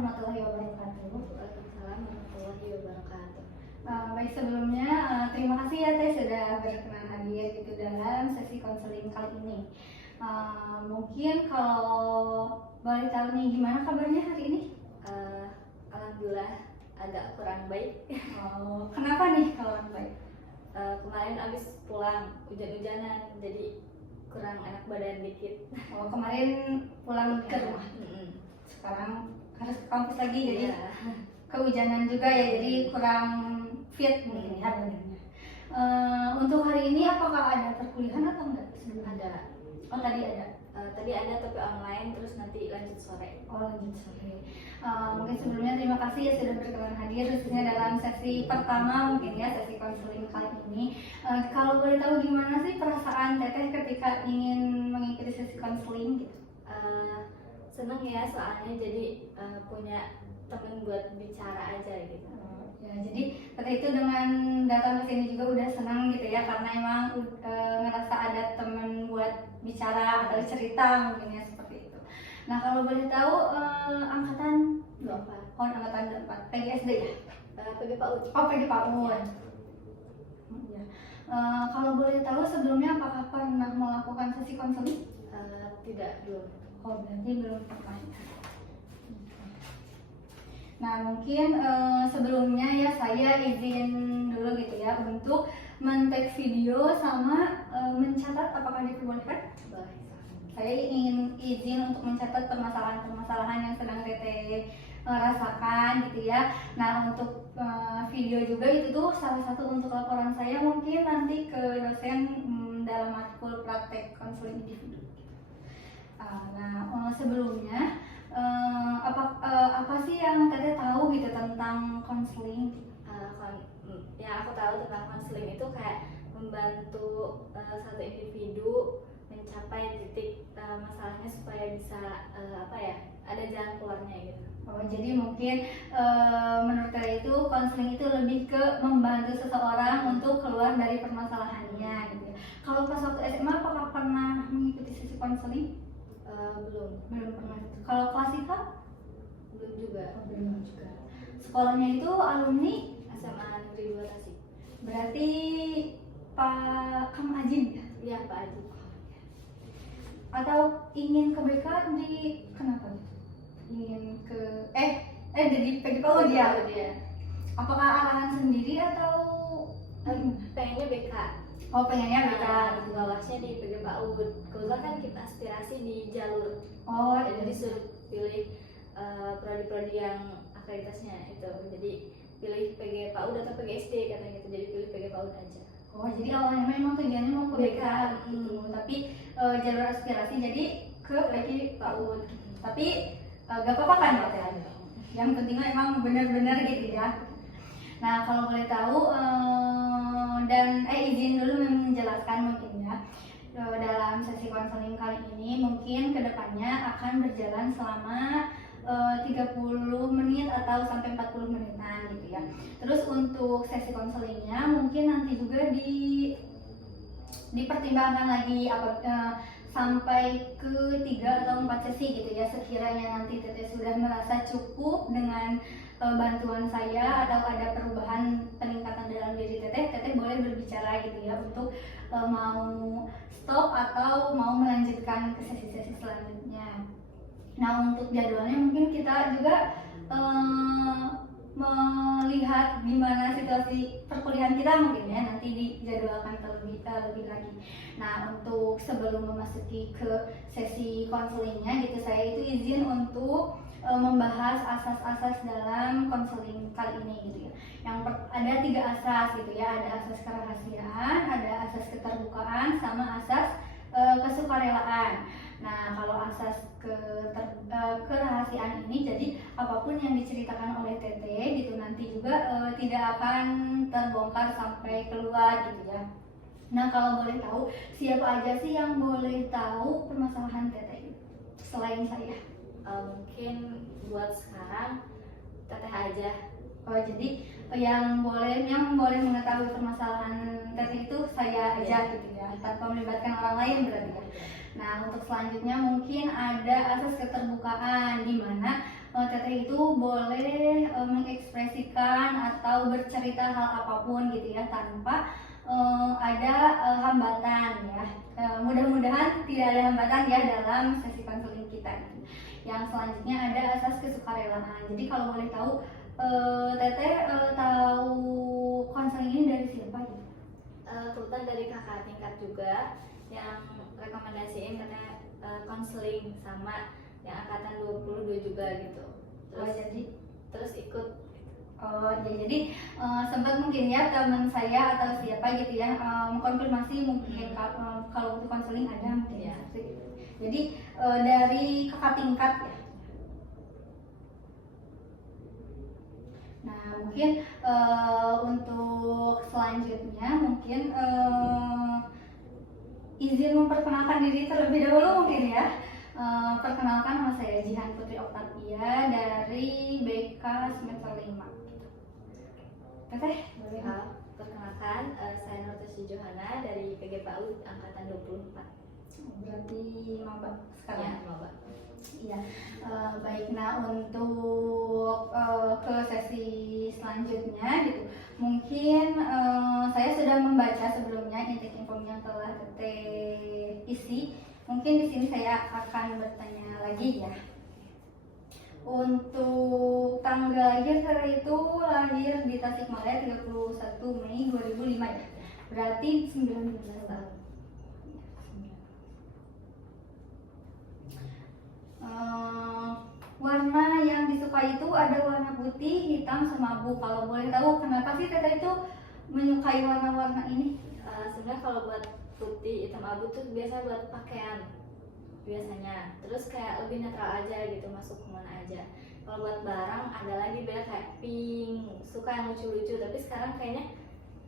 warahmatullahi wabarakatuh. Waalaikumsalam warahmatullahi wabarakatuh. Baik, sebelumnya terima kasih ya Teh sudah berkenan hadir gitu dalam sesi konseling kali ini. Mungkin kalau boleh tahu nih gimana kabarnya hari ini? Alhamdulillah agak kurang baik. Kenapa nih kalau kurang baik? Kemarin abis pulang hujan-hujanan jadi kurang enak badan dikit. Kemarin pulang ke rumah. Sekarang harus ke kampus lagi jadi kehujanan juga ya, jadi kurang fit mungkin ya badannya. Untuk hari ini apakah ada perkuliahan atau enggak? Ada. Oh, tadi ada. Tadi ada tapi online, terus nanti lanjut sore. Lanjut sore. Mungkin sebelumnya terima kasih ya sudah berkenan hadir khususnya dalam sesi pertama mungkin ya, sesi konseling kali ini. Kalau boleh tahu gimana sih perasaan Teteh ketika ingin mengikuti sesi konseling gitu? Seneng ya, soalnya jadi punya temen buat bicara aja gitu. Ya, jadi Teteh itu dengan datang ke sini juga udah senang gitu ya, karena emang ngerasa ada temen buat bicara atau cerita mungkin ya, seperti itu. Nah, kalau boleh tahu angkatan berapa? Oh, angkatan 4. PGSD ya? PG PAUD. Oh, PG PAUD. Ya. Kalau boleh tahu sebelumnya apakah pernah melakukan sesi konseling? Tidak, belum. Oh, berarti belum pernah. Nah, mungkin sebelumnya ya saya izin dulu gitu ya untuk men-tag video sama mencatat, apakah diperbolehkan? Boleh. Saya ingin izin untuk mencatat permasalahan-permasalahan yang sedang Teteh rasakan gitu ya. Nah, untuk video juga itu tuh salah satu untuk laporan saya mungkin nanti ke dosen dalam matkul praktek konseling individu. Nah, sebelumnya apa sih yang Teteh tahu gitu tentang konseling? Yang aku tahu tentang konseling itu kayak membantu satu individu mencapai titik masalahnya supaya bisa ada jalan keluarnya gitu. Oh, jadi mungkin menurut Teteh itu konseling itu lebih ke membantu seseorang untuk keluar dari permasalahannya gitu ya. Kalau pas waktu SMA apakah pernah mengikuti sesi konseling? Belum pernah. Kalau kelas IPA? Belum juga. Belum juga. Sekolahnya itu alumni SMA Negeri 2 Tasik. Berarti Pak Kang Ajib ya? Iya, Pak Ajib. Atau ingin ke BK di kenapa? Ingin ke di PG PAUD ya? Apakah arahan sendiri atau pengennya BK? Oh, pengennya BK. Bawahnya di PG PAUD. Kebetulan kan kita aspirasi di jalur. Oh, jadi disuruh pilih prodi-prodi yang akreditasinya itu. Jadi pilih PG PAUD atau PGSD katanya gitu. Jadi pilih PG PAUD aja. Oh, jadi awalnya memang tujuannya mau ke BK gitu. Tapi jalur aspirasi jadi ke PG PAUD. Tapi gak apa-apa kan ya? Yang pentingnya emang benar-benar gitu ya. Nah, kalau boleh tahu dan izin dulu menjelaskan mungkin ya, dalam sesi konseling kali ini mungkin kedepannya akan berjalan selama 30 menit atau sampai 40 menitan gitu ya. Terus untuk sesi konselingnya mungkin nanti juga dipertimbangkan lagi sampai ke 3 atau 4 sesi gitu ya. Sekiranya nanti Teteh sudah merasa cukup dengan bantuan saya atau ada perubahan peningkatan dalam diri Teteh boleh berbicara gitu ya untuk mau stop atau mau melanjutkan ke sesi-sesi selanjutnya. Nah, untuk jadwalnya mungkin kita juga melihat gimana situasi perkuliahan kita mungkin ya, nanti dijadwalkan lebih lagi. Nah, untuk sebelum memasuki ke sesi konselingnya gitu, saya itu izin untuk membahas asas-asas dalam konseling kali ini gitu ya. Ada 3 asas gitu ya, ada asas kerahasiaan, ada asas keterbukaan, sama asas kesukarelaan. Nah, kalau asas kerahasiaan ini jadi apapun yang diceritakan oleh Teteh gitu nanti juga tidak akan terbongkar sampai keluar gitu ya. Nah, kalau boleh tahu siapa aja sih yang boleh tahu permasalahan Teteh selain saya? Mungkin buat sekarang Teteh aja. Oh, jadi yang boleh mengetahui permasalahan Teteh itu saya aja gitu ya, tanpa melibatkan orang lain berarti ya. Nah, untuk selanjutnya mungkin ada asas keterbukaan, di mana teteh itu boleh mengekspresikan atau bercerita hal apapun gitu ya tanpa ada hambatan ya. Mudah-mudahan tidak ada hambatan ya dalam sesi konseling kita gitu. Yang selanjutnya ada asas kesukarelaan. Jadi kalau boleh tahu, teteh tahu konseling ini dari siapa gitu? Kebetulan dari kakak tingkat juga yang rekomendasiin katanya konseling sama yang angkatan 22 juga gitu. Terus ikut. Oh ya, jadi sempat mungkin ya teman saya atau siapa gitu ya mengkonfirmasi mungkin kalau untuk konseling ada mungkin ya. Jadi dari kakak tingkat ya. Nah mungkin untuk selanjutnya mungkin izin memperkenalkan diri terlebih dahulu mungkin ya. Perkenalkan nama saya Jihan Putri Oktavia dari BK semester 5. Teteh, boleh? Perkenalkan, saya Nurtusi Johana dari PGPAU angkatan 24. Berarti maba sekarang. Ya, maba. Iya. Baik, nah untuk ke sesi selanjutnya gitu. Mungkin saya sudah membaca sebelumnya intake info yang telah Teteh isi. Mungkin di sini saya akan bertanya lagi ya. Untuk tanggal lahir saya itu lahir di Tasikmalaya 31 Mei 2005 ya. Berarti 19 tahun. Warna yang disukai itu ada warna putih, hitam, sama abu. Kalau boleh tahu kenapa sih Teteh itu menyukai warna-warna ini? Sebenarnya kalau buat putih, hitam, abu tuh biasa buat pakaian biasanya. Terus kayak lebih netral aja gitu, masuk kemana aja. Kalau buat barang ada lagi beda kayak pink, suka yang lucu-lucu. Tapi sekarang kayaknya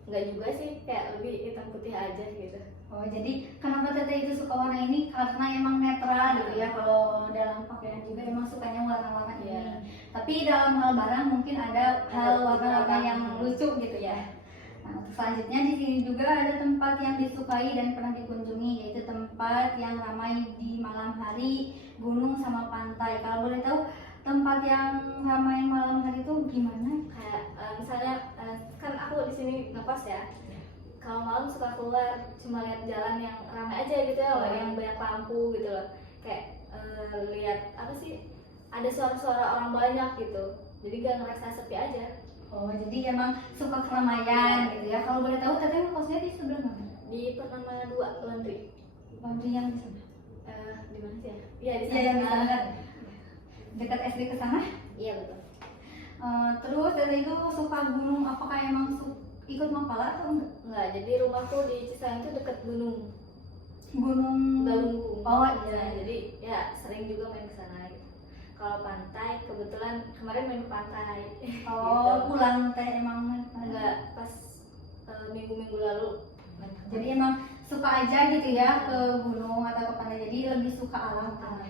nggak juga sih, kayak lebih hitam putih aja gitu. Oh, jadi kenapa Teteh itu suka warna ini? Karena emang netral gitu ya. Kalau dalam pakaian juga emang sukanya warna-warna ini. Yeah. Tapi dalam hal barang mungkin ada hal warna-warna yang lucu gitu ya. Nah, untuk selanjutnya di sini juga ada tempat yang disukai dan pernah dikunjungi, yaitu tempat yang ramai di malam hari, gunung sama pantai. Kalau boleh tahu tempat yang ramai malam hari itu gimana? Kayak misalnya kan aku di sini ngekos ya. Kalau malam suka keluar cuma lihat jalan yang ramai aja gitu ya, yang banyak lampu gitu loh. Kayak lihat apa sih? Ada suara-suara orang banyak gitu. Jadi gak ngerasa sepi aja. Oh, jadi emang suka keramaian gitu ya. Kalau boleh tahu Teteh kosnya di sebelah mana? Di Purnama 2 Laundry. Laundry yang di sana. Di mana sih ya? Iya di sana. Iya, yang di sana. Dekat SD ke sana? Iya betul. Terus Teteh itu suka gunung, apakah emang ikut mapala atau enggak? Enggak, jadi rumahku di Cisayong itu dekat gunung Oh Galunggung. iya. Nah, jadi ya sering juga main ke sana gitu. Kalau pantai kebetulan kemarin main ke pantai. Oh, gitu. pulang Teh emang Enggak, pas minggu-minggu lalu. Jadi emang suka aja gitu ya ke gunung atau ke pantai. Jadi lebih suka alam kan.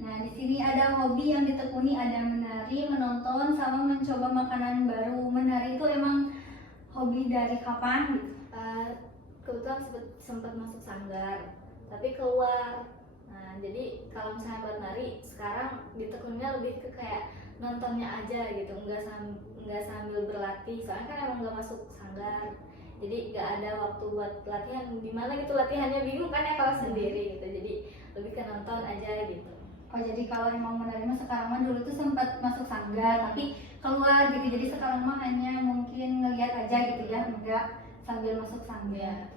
Nah, di sini ada hobi yang ditekuni, ada menari, menonton, sama mencoba makanan baru. Menari itu emang hobi dari kapan gitu? Kebetulan sempat masuk sanggar, tapi keluar. Nah, jadi kalau misalnya buat nari sekarang ditekuninnya lebih ke kayak nontonnya aja gitu, nggak sambil berlatih. Soalnya kan emang nggak masuk sanggar, jadi nggak ada waktu buat latihan. Gimana gitu latihannya, bingung kan ya kalau sendiri gitu. Jadi lebih ke nonton aja gitu. Oh, jadi kalau emang menari mah sekarang mah dulu tuh sempat masuk sanggar, tapi keluar gitu. Jadi sekarang mah hanya mungkin ngeliat aja gitu ya, enggak sambil masuk sanggar.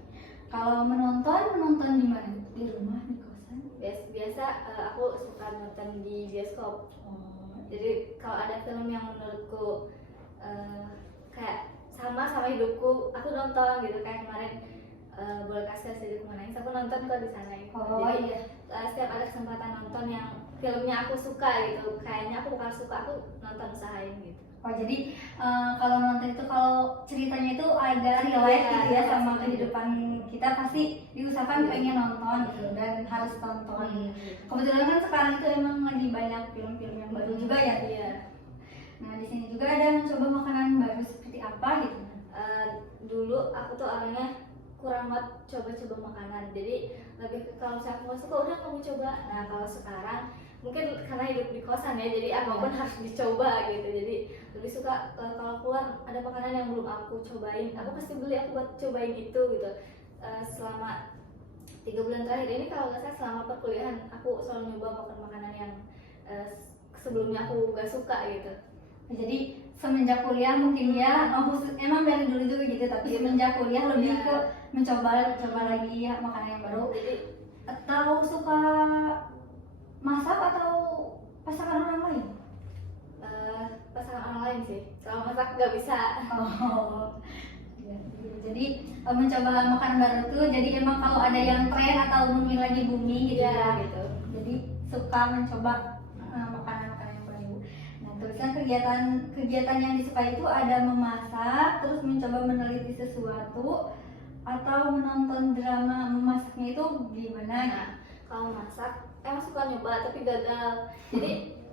Kalau menonton di mana? Di rumah, di kosan? Biasa aku suka nonton di bioskop. Jadi kalau ada film yang menurutku kayak sama hidupku, aku nonton gitu. Kayak kemarin Bola Kasih Sedikit Menangis, aku nonton kok di sana. Oh jadi, iya. Setiap ada kesempatan nonton yang filmnya aku suka gitu, kayaknya aku bakal suka, aku nonton usahain gitu. Oh, jadi kalau nonton itu kalau ceritanya itu ada relate gitu ya sama kehidupan kita, pasti diusahakan pengen nonton gitu dan harus tonton. Kebetulan kan sekarang itu emang lagi banyak film-film yang baru juga ya. Iya. Nah, di sini juga ada mencoba makanan baru seperti apa gitu. Dulu aku tuh orangnya kurang banget coba-coba makanan, jadi lebih ke kalau saya nggak suka udah kamu coba. Nah kalau sekarang mungkin karena hidup di kosan ya, jadi apapun harus dicoba gitu. Jadi lebih suka kalau keluar ada makanan yang belum aku cobain, aku pasti beli, aku buat cobain itu gitu. Selama 3 bulan terakhir ini kalau nggak salah, selama perkuliahan aku selalu nyoba makan makanan yang sebelumnya aku nggak suka gitu. Jadi semenjak kuliah mungkin ya, emang dari dulu juga gitu, tapi semenjak kuliah lebih ke mencoba lagi ya makanan yang baru. Jadi Atau suka masak atau pasangan orang lain? pasangan orang lain sih, kalau masak nggak bisa. Oh, ya, jadi mencoba makanan baru tuh, jadi emang kalau ada yang tren atau mungkin lagi booming gitu ya, Gitu. jadi suka mencoba makanan-makanan yang baru. Nah, terus kan kegiatan yang disukai itu ada memasak, terus mencoba meneliti sesuatu, atau menonton drama. Memasaknya itu gimana? Nah, kalau masak emang suka nyoba tapi gagal. Jadi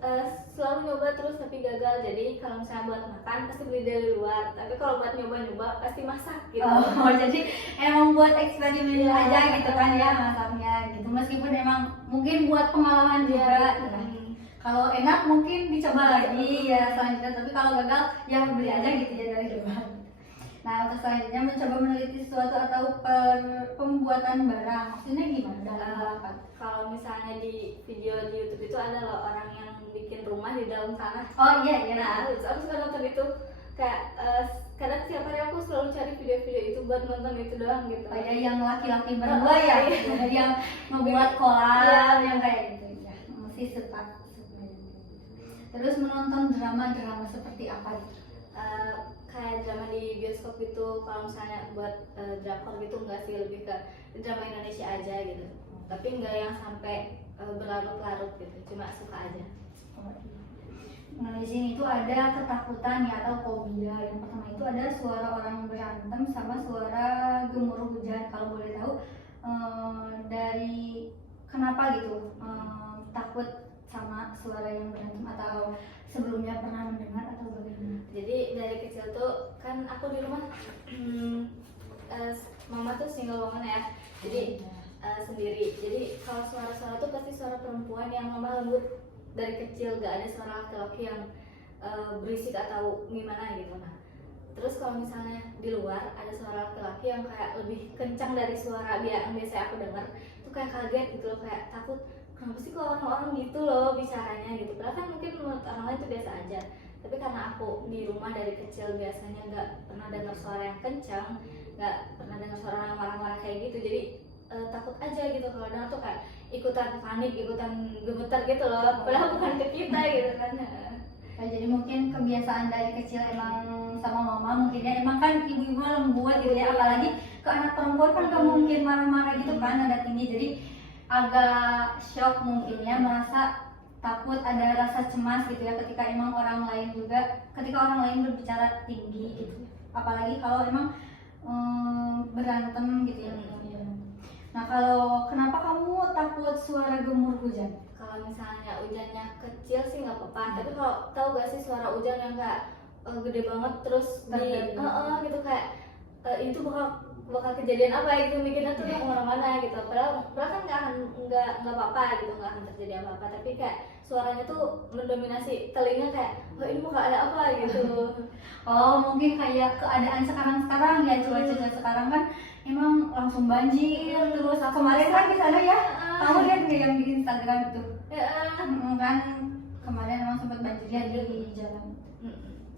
selalu nyoba terus tapi gagal. Jadi kalau misalnya buat makan pasti beli dari luar. Tapi kalau buat nyoba-nyoba pasti masak gitu. Oh, jadi emang buat eksperimen Iya. aja gitu kan ya masaknya gitu. Meskipun emang mungkin buat pengalaman juga. Gitu kan. Kalau enak mungkin dicoba lagi ya selanjutnya. Tapi kalau gagal ya beli aja gitu ya dari luar. Nah, untuk selanjutnya mencoba meneliti sesuatu atau pembuatan barang. Maksudnya gimana dalam apa? Kalau misalnya di video di YouTube itu ada loh orang yang bikin rumah di dalam tanah. Oh iya iya. Nah, aku suka nonton itu. Kayak kadang tiap hari aku selalu cari video-video itu buat nonton itu doang gitu. Oh ya, yang laki-laki berdua ya, Iya. yang membuat kolam Iya. yang kayak gitu ya. Masih suka. Terus menonton drama-drama seperti apa gitu? Kayak drama di bioskop gitu. Kalau misalnya buat drakor gitu enggak sih, lebih ke drama Indonesia aja gitu. Tapi enggak yang sampai berlarut-larut gitu, cuma suka aja. Nah, di sini itu ada ketakutan ya atau fobia. Yang pertama itu ada suara orang berantem sama suara gemuruh hujan. Kalau boleh tahu dari kenapa gitu takut sama suara yang berantem, atau sebelumnya pernah mendengar atau bagaimana? Jadi dari kecil tuh kan aku di rumah mama tuh single woman ya. Jadi sendiri. Jadi kalau suara-suara tuh pasti suara perempuan yang lemah lembut dari kecil, gak ada suara laki-laki yang berisik atau gimana gitu. Nah, terus kalau misalnya di luar ada suara laki-laki yang kayak lebih kencang dari suara yang biasa aku dengar, itu kayak kaget gitu loh, kayak takut. Kenapa sih kok orang-orang gitu loh bicaranya gitu? Padahal kan mungkin menurut orang lain itu biasa aja. Tapi karena aku di rumah dari kecil biasanya nggak pernah dengar suara yang kencang, nggak pernah dengar suara orang marah-marah kayak gitu, jadi takut aja gitu. Kalau dengar tuh kayak ikutan panik, ikutan gemetar gitu loh. Padahal bukan ke kita gitu kan. Nah, jadi mungkin kebiasaan dari kecil emang sama mama mungkin ya, emang kan ibu-ibu lembut gitu ya, apalagi ke anak perempuan kan gak mungkin marah-marah gitu kan, ada tinggi, jadi agak shock mungkin ya, merasa takut, ada rasa cemas gitu ya ketika emang orang lain berbicara tinggi gitu, apalagi kalau emang berantem gitu ya. Nah, kalau kenapa kamu takut suara gemuruh hujan? Kalau misalnya hujannya kecil sih nggak apa-apa, tapi kalau tahu gak sih suara hujan yang kayak gede banget terus di gitu kayak itu bakal kejadian apa gitu, mikirnya tuh yang kemana-mana gitu. Padahal kan nggak apa-apa gitu, nggak akan terjadi apa-apa, tapi kayak suaranya tuh mendominasi telinga, kayak oh ini bakal ada apa gitu. Oh, mungkin kayak keadaan sekarang ya, cuaca sekarang kan emang langsung banjir terus. Kemarin kan di sana ya, kamu lihat nggak yang di Instagram itu? Kan kemarin emang sempat banjir ya di jalan.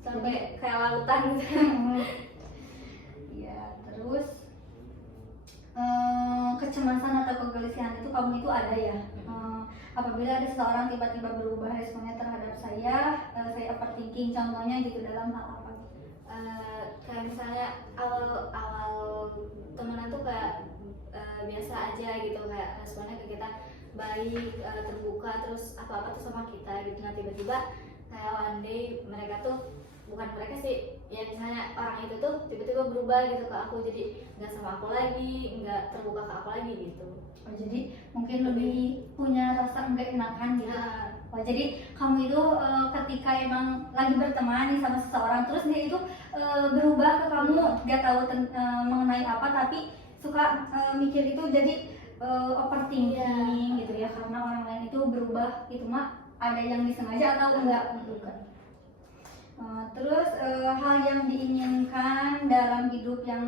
Sampai kayak lautan gitu. Ya, terus kecemasan atau kegelisahan itu kamu itu ada ya? Apabila ada seseorang tiba-tiba berubah responnya terhadap saya overthinking, contohnya gitu dalam hal apa? Kayak misalnya awal temenan tuh kayak biasa aja gitu, kayak responnya ke kita baik, terbuka, terus apa-apa tuh sama kita gitu. Nah, tiba-tiba kayak one day mereka tuh, bukan mereka sih ya, misalnya orang itu tuh tiba-tiba berubah gitu ke aku, jadi nggak sama aku lagi, nggak terbuka ke aku lagi gitu. Oh, jadi mungkin lebih punya rasa enggak enakan gitu. Nah, Oh, jadi kamu itu ketika emang lagi berteman nih sama seseorang, terus dia itu berubah ke kamu, gak tahu mengenai apa, tapi suka mikir itu, jadi overthinking gitu ya. karena orang lain itu berubah, itu mah ada yang disengaja atau enggak bukan. Terus hal yang diinginkan dalam hidup yang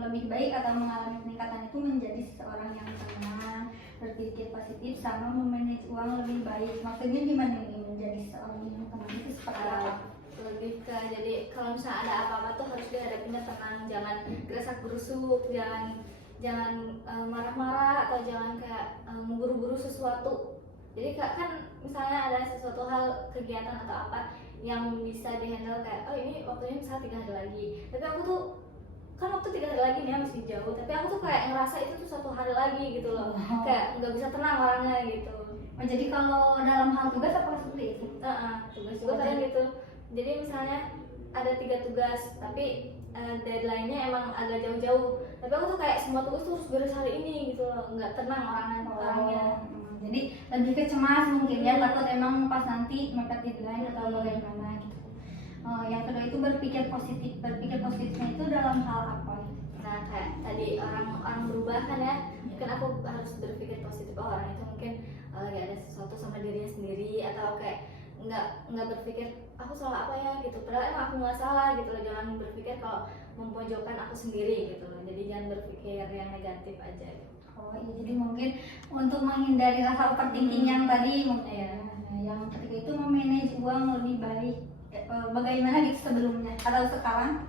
lebih baik atau mengalami peningkatan itu menjadi seseorang yang tenang, berpikir positif, sama memanage uang lebih baik. Maksudnya gimana nih menjadi seseorang yang tenang itu seperti apa? Lebih ke jadi kalau misalnya ada apa-apa tuh harus dihadapinya tenang, jangan geresak gerusuk, jangan marah-marah atau jangan kayak memburu-buru sesuatu. Jadi kan misalnya ada sesuatu hal kegiatan atau apa yang bisa dihandle kayak ini waktunya misalnya 3 hari lagi, tapi aku tuh kan waktu 3 hari lagi nih masih jauh, tapi aku tuh kayak ngerasa itu tuh 1 hari lagi gitu loh, kayak nggak bisa tenang orangnya gitu. Jadi kalau dalam hal tugas apa seperti itu? Tugas juga kadang gitu. Jadi misalnya ada 3 tugas tapi deadline-nya emang agak jauh-jauh, tapi aku tuh kayak semua tugas tuh harus beres hari ini gitu loh, nggak tenang orangnya. Jadi lebih ke cemas mungkin ya, takut emang pas nanti mepet deadline atau bagaimana gitu. Yang kedua itu berpikir positif. Berpikir positifnya itu dalam hal apa? Nah kayak tadi orang berubah kan ya, mungkin aku harus berpikir positif. Orang itu mungkin lagi ada sesuatu sama dirinya sendiri, atau kayak nggak berpikir aku salah apa ya gitu, padahal emang aku nggak salah gitu loh. Jangan berpikir kalau memojokkan aku sendiri gitu loh, jadi jangan berpikir yang negatif aja gitu. Iya, jadi mungkin untuk menghindari rasa overthinking yang tadi ya. Yang ketiga itu memanage uang lebih baik. Bagaimana gitu sebelumnya atau sekarang?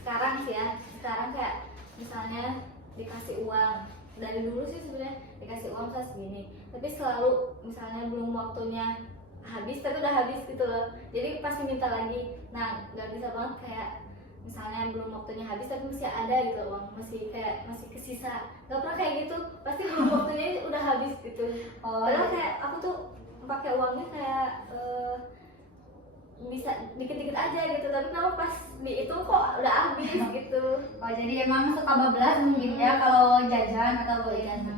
Sekarang sih ya, sekarang kayak misalnya dikasih uang, dari dulu sih sebenarnya dikasih uang kan segini, tapi selalu misalnya belum waktunya habis tapi udah habis gitu loh, jadi pasti minta lagi. Nah nggak bisa banget kayak misalnya belum waktunya habis tapi masih ada gitu uang, masih kesisa, nggak pernah kayak gitu, pasti belum waktunya udah habis gitu. Padahal kayak aku tuh pakai uangnya kayak bisa dikit-dikit aja gitu, tapi kenapa pas di itu kok udah habis gitu. Jadi emang suka bablas mungkin ya kalau jajan atau Jajan. Iya.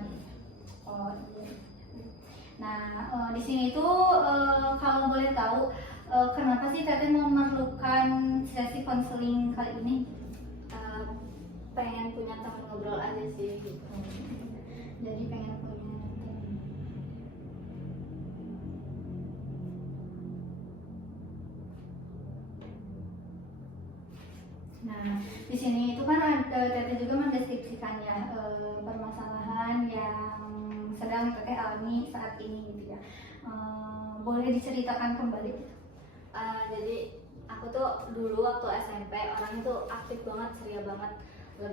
Nah, di sini tuh kalau boleh tahu kenapa sih Teteh memerlukan sesi konseling kali ini? Pengen punya teman ngobrol aja sih gitu. Jadi pengen punya. Nah, di sini itu kan ada Teteh juga mendeskripsikan ya permasalahan yang sedang Teteh alami saat ini gitu ya. Boleh diceritakan kembali? Jadi aku tuh dulu waktu SMP orangnya tuh aktif banget, ceria banget,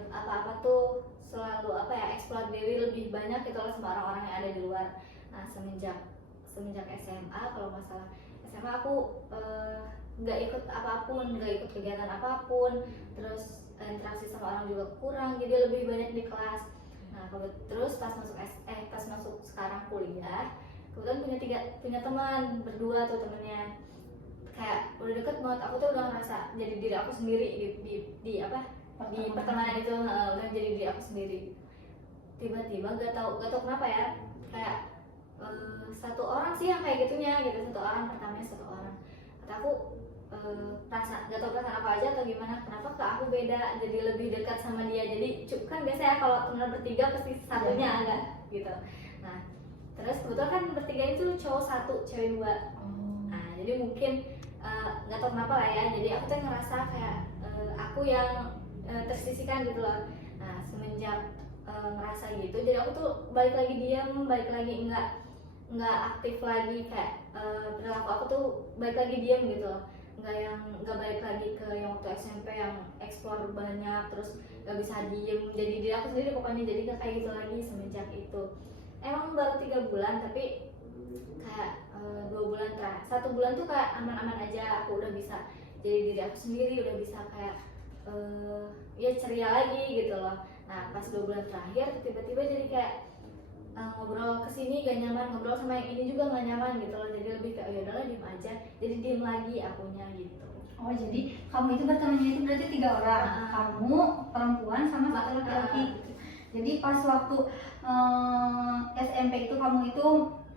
apa-apa tuh selalu explore diri lebih banyak gitu loh sama orang-orang yang ada di luar. Nah semenjak SMA, kalau masalah SMA aku nggak ikut apapun, nggak ikut kegiatan apapun, terus interaksi sama orang juga kurang, jadi lebih banyak di kelas. Nah terus pas masuk sekarang kuliah, kebetulan punya teman berdua tuh, temennya kayak udah deket banget. Aku tuh udah ngerasa jadi diri aku sendiri di pertemanan itu, udah jadi diri aku sendiri. Tiba-tiba gak tau kenapa ya, kayak satu orang sih yang kayak gitunya gitu, pertamanya satu orang. Kata aku rasa gak tau perasaan apa aja atau gimana, kenapa ke aku beda, jadi lebih dekat sama dia. Jadi kan biasanya kalau teman bertiga pasti satunya ada gitu. Nah terus kebetulan kan bertiga itu cowok 1, cewek 2. Nah jadi mungkin nggak tahu kenapa lah ya, jadi aku tuh ngerasa kayak aku yang tersisihkan gitu loh. Nah semenjak ngerasa gitu, jadi aku tuh balik lagi diam, balik lagi nggak aktif lagi, kayak perilaku aku tuh balik lagi diam gitu loh, nggak balik lagi ke yang waktu SMP yang explore banyak terus nggak bisa diem, jadi diri aku sendiri pokoknya. Jadi nggak kayak gitu lagi semenjak itu. Emang baru 3 bulan, tapi kayak 2 bulan terakhir, 1 bulan tuh kayak aman-aman aja, aku udah bisa jadi diri aku sendiri, udah bisa kayak ya ceria lagi gitu loh. Nah pas 2 bulan terakhir tiba-tiba jadi kayak ngobrol kesini gak nyaman, ngobrol sama yang ini juga gak nyaman gitu loh, jadi lebih kayak ya udahlah diem aja, jadi diem lagi akunya gitu. Jadi kamu itu bertemannya itu berarti 3 orang, kamu, perempuan, sama satu laki-laki. Jadi pas waktu SMP itu kamu itu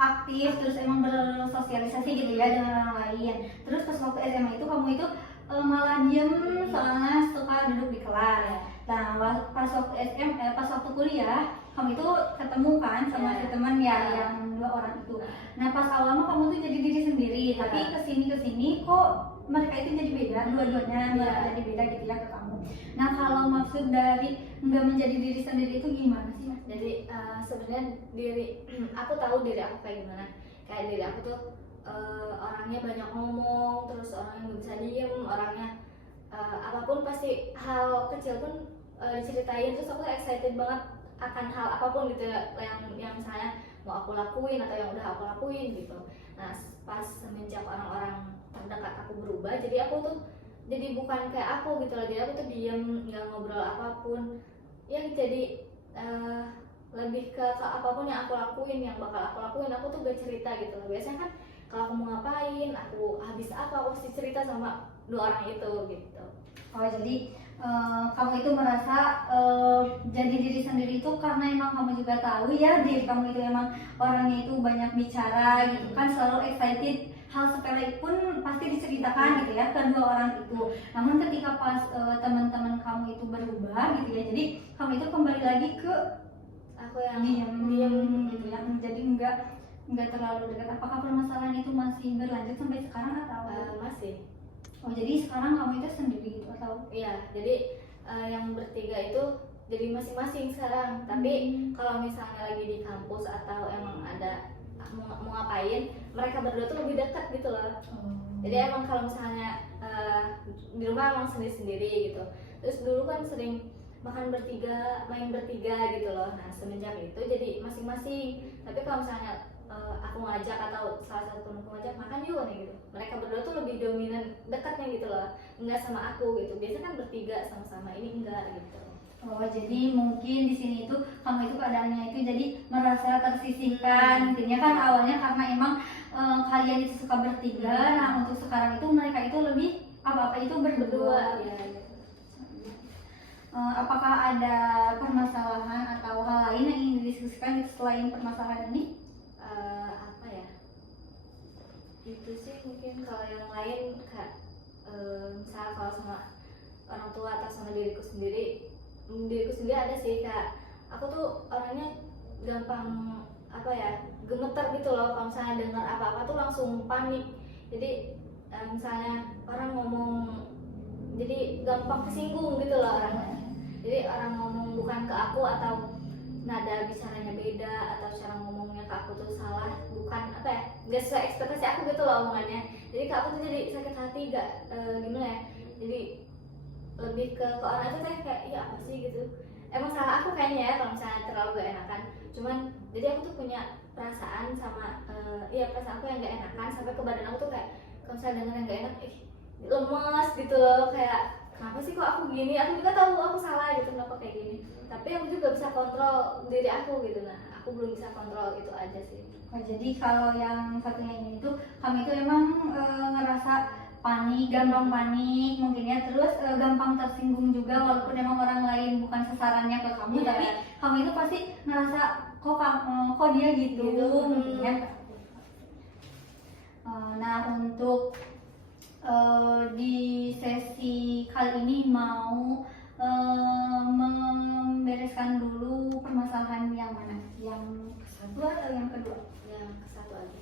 aktif, terus emang bersosialisasi gitu ya dengan orang lain. Terus pas waktu SMA itu kamu itu malah diem soalnya suka duduk di kelas. Nah pas waktu pas waktu kuliah kamu itu ketemu kan sama teman ya yang 2 orang itu. Nah pas awal mah kamu tuh jadi diri sendiri, tapi kesini kok mereka itu jadi beda, dua-duanya mereka jadi beda gitu ya ke kamu. Nah kalau maksud dari nggak menjadi diri sendiri itu gimana sih Mas? Jadi sebenarnya aku tahu diri aku kayak gimana. Kayak diri aku tuh orangnya banyak ngomong, terus orangnya nggak bisa diem, orangnya apapun pasti hal kecil pun diceritain, terus aku excited banget akan hal apapun gitu ya, yang misalnya mau aku lakuin atau yang udah aku lakuin gitu. Nah pas semenjak orang-orang terdekat aku berubah, jadi aku tuh jadi bukan kayak aku gitu loh, jadi aku tuh diem nggak ngobrol apapun ya, jadi lebih ke apapun yang aku lakuin, yang bakal aku lakuin, aku tuh gak cerita gitu loh. Biasanya kan kalau aku mau ngapain, aku habis apa, aku pasti cerita sama dua orang itu gitu. Oh jadi kamu itu merasa jadi diri sendiri itu karena emang kamu juga tahu ya diri kamu itu emang orangnya itu banyak bicara gitu kan, selalu excited, hal sepele pun pasti diceritakan gitu ya ke dua orang itu. Namun ketika pas teman-teman kamu itu berubah gitu ya, jadi kamu itu kembali lagi ke aku yang diam gitu ya, jadi enggak terlalu dekat. Apakah permasalahan itu masih berlanjut sampai sekarang atau masih? Oh jadi sekarang kamu itu sendiri gitu atau? Iya, jadi yang bertiga itu jadi masing-masing sekarang. Tapi kalau misalnya lagi di kampus atau emang ada mau ngapain, mereka berdua tuh lebih dekat gitu loh. Jadi emang kalau misalnya di rumah emang sendiri-sendiri gitu. Terus dulu kan sering makan bertiga, main bertiga gitu loh. Nah semenjak itu jadi masing-masing. Tapi kalau misalnya aku ngajak atau salah satu temanku ngajak makan yuk nih gitu, mereka berdua tuh lebih dominan dekatnya gitu loh, enggak sama aku gitu. Biasanya kan bertiga sama-sama, ini enggak gitu. Oh jadi mungkin di sini itu kamu itu keadaannya itu jadi merasa tersisihkan, intinya kan awalnya karena emang kalian itu suka bertiga. Nah untuk sekarang itu mereka itu lebih apa itu berdua ya. Apakah ada permasalahan atau hal lain yang ingin didiskusikan selain permasalahan ini? Apa ya, itu sih mungkin. Kalau yang lain kayak misalnya kalau sama orang tua atau sama diriku sendiri ada sih, kayak aku tuh orangnya gampang apa ya, gemeter gitu loh kalau misalnya dengar apa-apa tuh langsung panik. Jadi misalnya orang ngomong jadi gampang kesinggung gitu loh orangnya. Jadi orang ngomong bukan ke aku atau nada bicaranya beda atau cara ngomongnya ke aku tuh salah, bukan apa ya, nggak sesuai ekspektasi aku gitu loh omongannya. Jadi ke aku tuh jadi sakit hati, gimana ya, jadi lebih ke orang itu kayak iya apa sih gitu. Emang salah aku kayaknya ya kalau misalnya terlalu gak enakan. Cuman jadi aku tuh punya perasaan sama perasaan aku yang gak enakan sampai ke badan aku tuh kayak kalau misalnya denger yang gak enak lemes gitu loh, kayak kenapa sih kok aku gini, aku juga tahu aku salah gitu kenapa kayak gini, tapi aku juga bisa kontrol diri aku gitu. Nah aku belum bisa kontrol, itu aja sih. Oh, jadi kalau yang satunya ini tuh kamu itu emang ngerasa panik, gampang panik mungkin ya, terus gampang tersinggung juga walaupun emang orang lain bukan sasarannya ke kamu, tapi kamu itu pasti ngerasa kok dia gitu mungkin ya. Nah untuk di sesi kali ini mau membereskan dulu permasalahan yang mana? Yang satu atau yang kedua? Yang satu aja.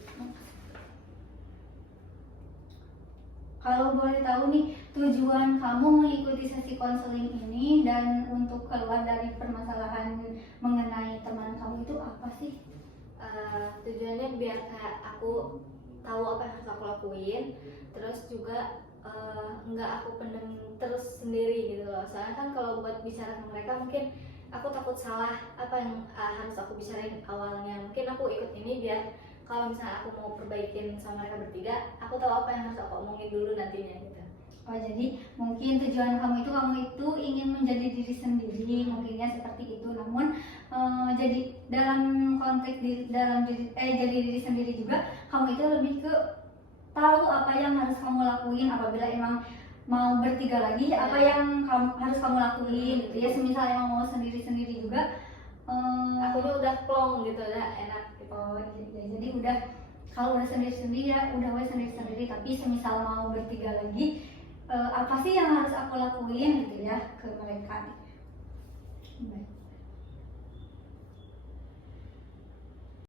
Kalau boleh tahu nih, tujuan kamu mengikuti sesi konseling ini dan untuk keluar dari permasalahan mengenai teman kamu itu apa sih? Tujuannya biar kayak aku tahu apa yang harus aku lakuin, terus juga nggak aku pendem terus sendiri gitu loh. Soalnya kan kalau buat bicara sama mereka mungkin aku takut salah apa yang harus aku bicarain awalnya. Mungkin aku ikut ini biar kalau misalnya aku mau perbaikin sama mereka bertiga, aku tahu apa yang harus aku omongin dulu nantinya gitu. Oh jadi mungkin tujuan kamu itu ingin menjadi diri sendiri mungkinnya seperti itu. Namun jadi dalam konteks jadi diri sendiri juga kamu itu lebih ke tahu apa yang harus kamu lakuin apabila emang mau bertiga lagi, apa yang harus kamu lakuin gitu ya. Semisal emang mau sendiri-sendiri juga aku udah plong gitu, udah enak gitu. Oh jadi udah, kalau udah sendiri-sendiri ya udah sendiri-sendiri, tapi semisal mau bertiga lagi apa sih yang harus aku lakuin gitu ya ke mereka. Baik.